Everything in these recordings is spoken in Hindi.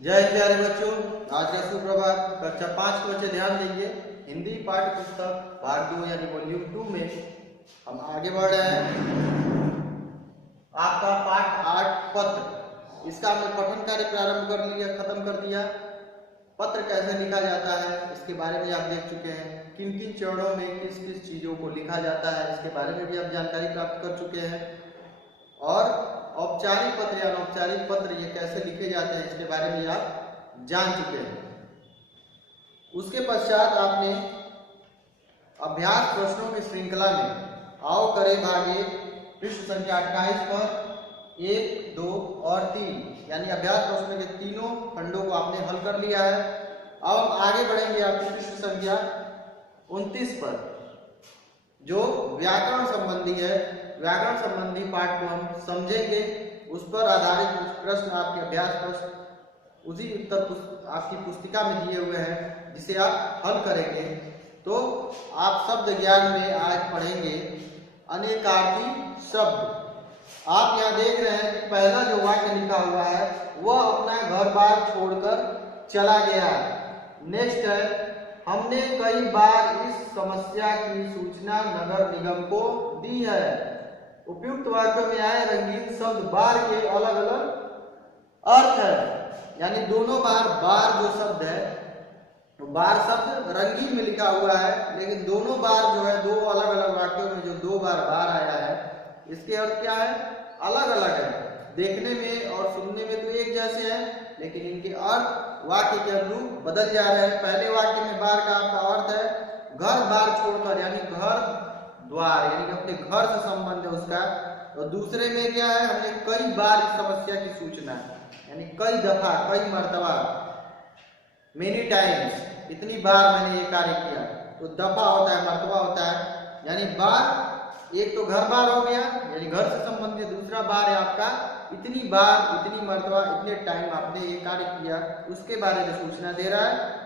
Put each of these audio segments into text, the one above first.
जय प्यारे बच्चों, आज का सुप्रभात। कक्षा 5 के बच्चे ध्यान देंगे। हिंदी पाठ्य पुस्तक भाग 2 यानी वॉल्यूम 2 में हम आगे बढ़ रहे हैं। आपका पाठ 8 पत्र, इसका हमने पठन कार्य प्रारंभ कर लिया, खत्म कर दिया। पत्र कैसे लिखा जाता है इसके बारे में आप देख चुके हैं। किन किन चरणों में किस किस चीजों को लिखा जाता है इसके बारे में भी आप जानकारी प्राप्त कर चुके हैं। और औपचारिक पत्र या अनौपचारिक पत्र ये कैसे लिखे जाते हैं इसके बारे में आप जान चुके हैं। उसके पश्चात आपने अभ्यास प्रश्नों की श्रृंखला में आओ करें भाग 1 पृष्ठ संख्या 28 पर 1, 2 और 3 यानी अभ्यास प्रश्नों के तीनों खंडों को आपने हल कर लिया है। अब हम आगे बढ़ेंगे आपकी पृष्ठ संख्या 29 पर जो व्याकरण संबंधी है। व्याकरण संबंधी पाठ को हम समझेंगे, उस पर आधारित कुछ प्रश्न आपके अभ्यास प्रश्न उसी उत्तर आपकी पुस्तिका में दिए हुए हैं जिसे आप हल करेंगे। तो आप शब्द ज्ञान में आज पढ़ेंगे अनेकार्थी शब्द। आप यहाँ देख रहे हैं कि पहला जो वाक्य लिखा हुआ है वह अपना घर बार छोड़कर चला गया। नेक्स्ट है, हमने कई बार इस समस्या की सूचना नगर निगम को दी है। उपयुक्त वाक्यों में आए रंगीन शब्द बार के अलग अलग अर्थ है, यानी दोनों बार जो शब्द है तो बार शब्द रंगीन में लिखा हुआ है, लेकिन दोनों बार जो है दो अलग अलग वाक्यों में जो 2 बार बार आया है इसके अर्थ क्या है, अलग अलग है। देखने में और सुनने में तो एक जैसे हैं, लेकिन इनके अर्थ वाक्य के अनुरूप बदल जा रहे हैं। पहले वाक्य में बार का आपका अर्थ है घर बार छोड़कर, यानी घर द्वार, यानी कि अपने घर से संबंध है उसका। और दूसरे में क्या है, हमने कई बार इस समस्या की सूचना, यानी कई दफा, कई मर्तबा, मेनी टाइम्स, इतनी बार मैंने ये कार्य किया। तो दफा होता है, मर्तबा होता है, यानी बार एक तो घर बार हो गया यानी घर से संबंधित, दूसरा बार है आपका इतनी बार, इतनी मर्तबा, इतने टाइम आपने ये कार्य किया उसके बारे में सूचना दे रहा है।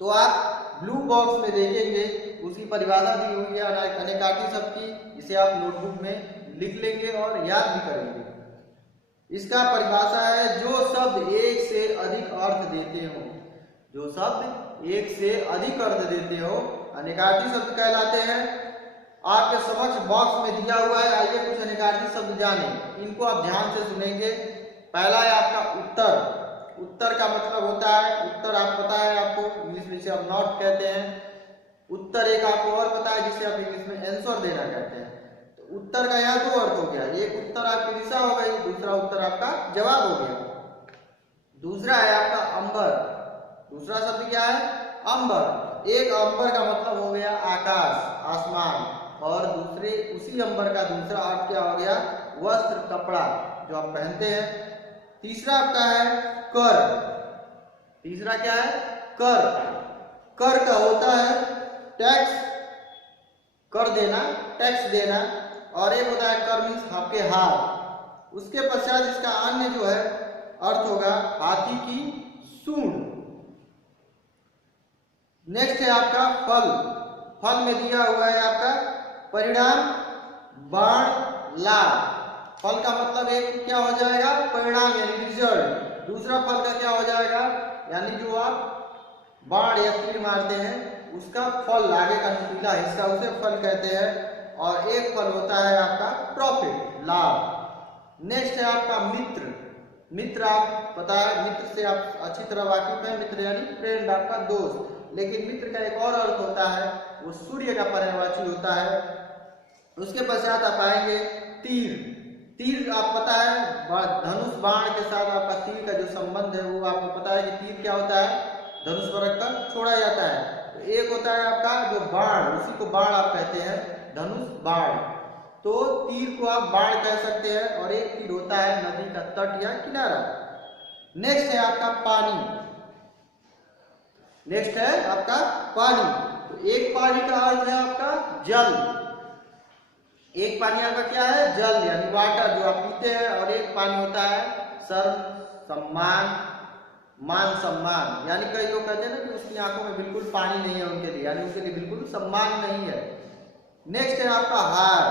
तो आप ब्लू बॉक्स में देखेंगे उसकी परिभाषा दी हुई है अनेकार्थी शब्द की, जिसे आप नोटबुक में लिख लेंगे और याद भी करेंगे। इसका परिभाषा है जो शब्द एक से अधिक अर्थ देते हो, जो शब्द एक से अधिक अर्थ देते हो अनेकार्थी शब्द कहलाते हैं। आपके समक्ष बॉक्स में दिया हुआ है, आइए कुछ अनेकार्थी शब्द जाने, इनको आप ध्यान से सुनेंगे। पहला है आपका उत्तर। उत्तर का मतलब होता है, उत्तर आप पता है आपको, इंग्लिश में जिसे आप नॉट कहते हैं। उत्तर एक आपको और पता है जिसे आप इंग्लिश में आंसर देना कहते हैं। तो उत्तर का यहाँ 2 अर्थ हो गया, एक उत्तर आपकी दिशा हो गई, दूसरा उत्तर आपका जवाब हो गया। दूसरा है आपका अंबर। दूसरा शब्द क्या है, अंबर। एक अंबर का मतलब हो गया आकाश, आसमान, और दूसरे उसी अंबर का दूसरा अर्थ क्या हो गया, वस्त्र, कपड़ा जो आप पहनते हैं। तीसरा आपका है कर। तीसरा क्या है, कर। कर का होता है टैक्स, कर देना, टैक्स देना, और एक होता है कर मीन्स आपके हाथ। उसके पश्चात इसका अन्य जो है अर्थ होगा हाथी की सूंड। नेक्स्ट है आपका फल। फल में दिया हुआ है आपका परिणाम, बाण, लाभ। फल का मतलब एक क्या हो जाएगा, परिणाम यानी रिजल्ट। दूसरा फल का क्या हो जाएगा, यानी जो आप बाण या तीर मारते हैं उसका फल, आगे का नुकीला हिस्सा, उसे फल कहते हैं। और एक फल होता है आपका प्रॉफिट, लाभ। नेक्स्ट है आपका मित्र। मित्र आप पता है, मित्र से आप अच्छी तरह वाकिफ है, मित्र यानी फ्रेंड, आपका दोस्त। लेकिन मित्र का एक और अर्थ होता है, वो सूर्य का पर्यायवाची होता है। उसके पश्चात आप आएंगे तीर। तीर आप पता है, धनुष बाण के साथ आपका तीर का जो संबंध है वो आपको पता है कि तीर क्या होता है, धनुष पर रखकर छोड़ा जाता है। तो एक होता है आपका जो बाण, उसी को बाण आप कहते हैं, धनुष बाण। तो तीर को आप बाण कह सकते हैं। और एक तीर होता है नदी का तट या किनारा। नेक्स्ट है आपका पानी। नेक्स्ट है आपका पानी। तो एक पानी का अर्थ है आपका जल। एक पानी आपका क्या है, जल यानी वाटर जो आप पीते हैं। और एक पानी होता है सर्व, सम्मान, मान सम्मान, यानी कई लोग कहते हैं ना कि उसकी आंखों में बिल्कुल पानी नहीं है उनके लिए, यानी उनके लिए बिल्कुल सम्मान नहीं है। नेक्स्ट है आपका हार।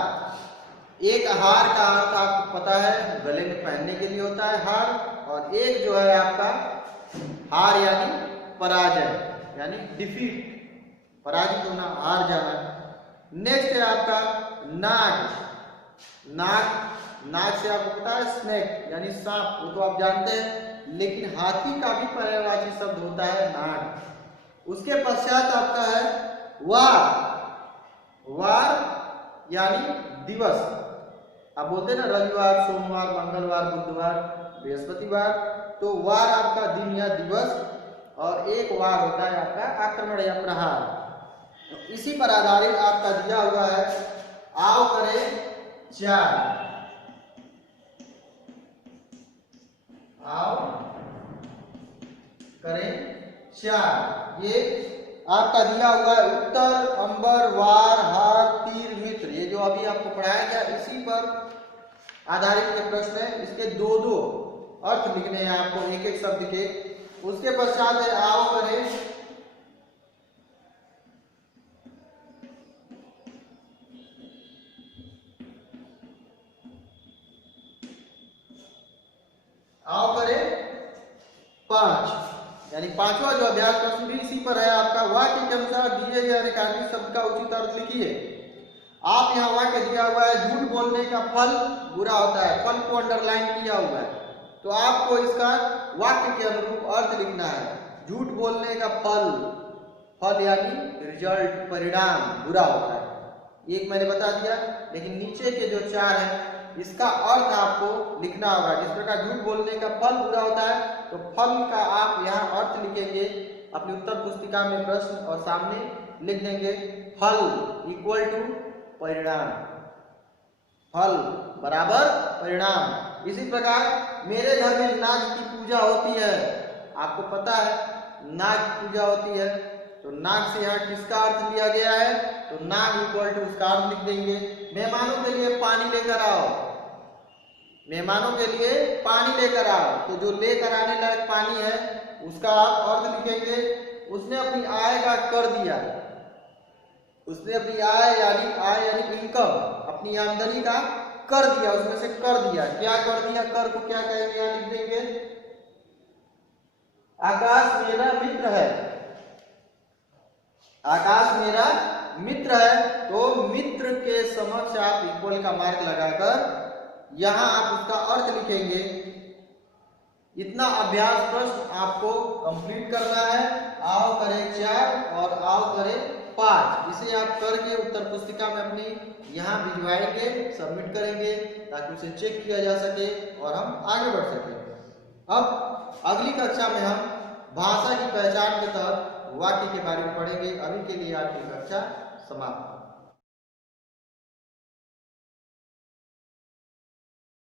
एक हार का अर्थ आपको पता है गले में पहनने के लिए होता है हार, और एक जो है आपका हार यानी पराजय यानी डिफीट, पराजित होना, हार जाना। नेक्स्ट है आपका नाग। नाग से आपको पता है स्नेक यानी सांप, वो तो आप जानते हैं, लेकिन हाथी का भी पर्यायवाची शब्द होता है नाग। उसके पश्चात आपका है वार। वार यानी दिवस। आप बोलते हैं ना रविवार, सोमवार, मंगलवार, बुधवार, बृहस्पतिवार, तो वार आपका दिन या दिवस, और एक वार होता है आपका आक्रमण या प्रहार। तो इसी पर आधारित आपका दिया हुआ है आओ करें चार। आओ करें चार, ये आपका दिया हुआ है उत्तर, अंबर, वार, हार, तीर, मित्र। ये जो अभी आपको पढ़ाया गया इसी पर आधारित के प्रश्न है। इसके दो दो अर्थ लिखने हैं आपको एक एक शब्द के। उसके पश्चात है आओ करें पांच, यानी पांचवा जो अभ्यास प्रश्न भी इसी पर है आपका। वाक्य के अनुसार दिए गए अनेकांकित शब्द का उचित अर्थ लिखिए। आप यहाँ वाक्य दिया हुआ है झूठ बोलने का फल बुरा होता है, फल को अंडरलाइन किया हुआ है, तो आपको इसका वाक्य के अनुरूप अर्थ लिखना है। झूठ बोलने का फल, फल यानी रिजल्ट, परिणाम बुरा होता है, एक मैंने बता दिया। लेकिन नीचे के जो चार है इसका अर्थ आपको लिखना होगा। जिस प्रकार झूठ बोलने का फल बुरा होता है, तो फल का आप यहाँ अर्थ लिखेंगे अपनी उत्तर पुस्तिका में प्रश्न और सामने लिख देंगे फल इक्वल टू परिणाम, फल बराबर परिणाम। इसी प्रकार मेरे घर में नाग की पूजा होती है, आपको पता है नाग की पूजा होती है, तो नाग से यहाँ किसका अर्थ लिया गया है, तो नाग इक्वल टू उसका अर्थ लिख देंगे। मेहमानों के लिए पानी लेकर आओ, मेहमानों के लिए पानी लेकर आओ, तो जो लेकर आने लायक पानी है उसका आप अर्थ लिखेंगे। उसने अपनी आय का कर दिया, उसने अपनी आय यानी इनकम, अपनी आमदनी का कर दिया, उसमें से कर दिया। क्या कर दिया, कर को क्या कहेंगे, यहाँ लिख देंगे आकाश मेरा मित्र है। आकाश मेरा मित्र है, तो मित्र के समक्ष आप इक्वल का मार्क लगाकर यहां आप उसका अर्थ लिखेंगे। इतना अभ्यास प्रश्न आपको कंप्लीट करना है। आओ करें 4 और आओ करें 5, इसे आप करके उत्तर पुस्तिका में अपनी यहाँ भिजवाएंगे, सबमिट करेंगे ताकि उसे चेक किया जा सके और हम आगे बढ़ सके। अब अगली कक्षा में हम भाषा की पहचान के तहत वाक्य के बारे में पढ़ेंगे। अभी के लिए आपकी कक्षा समाप्त।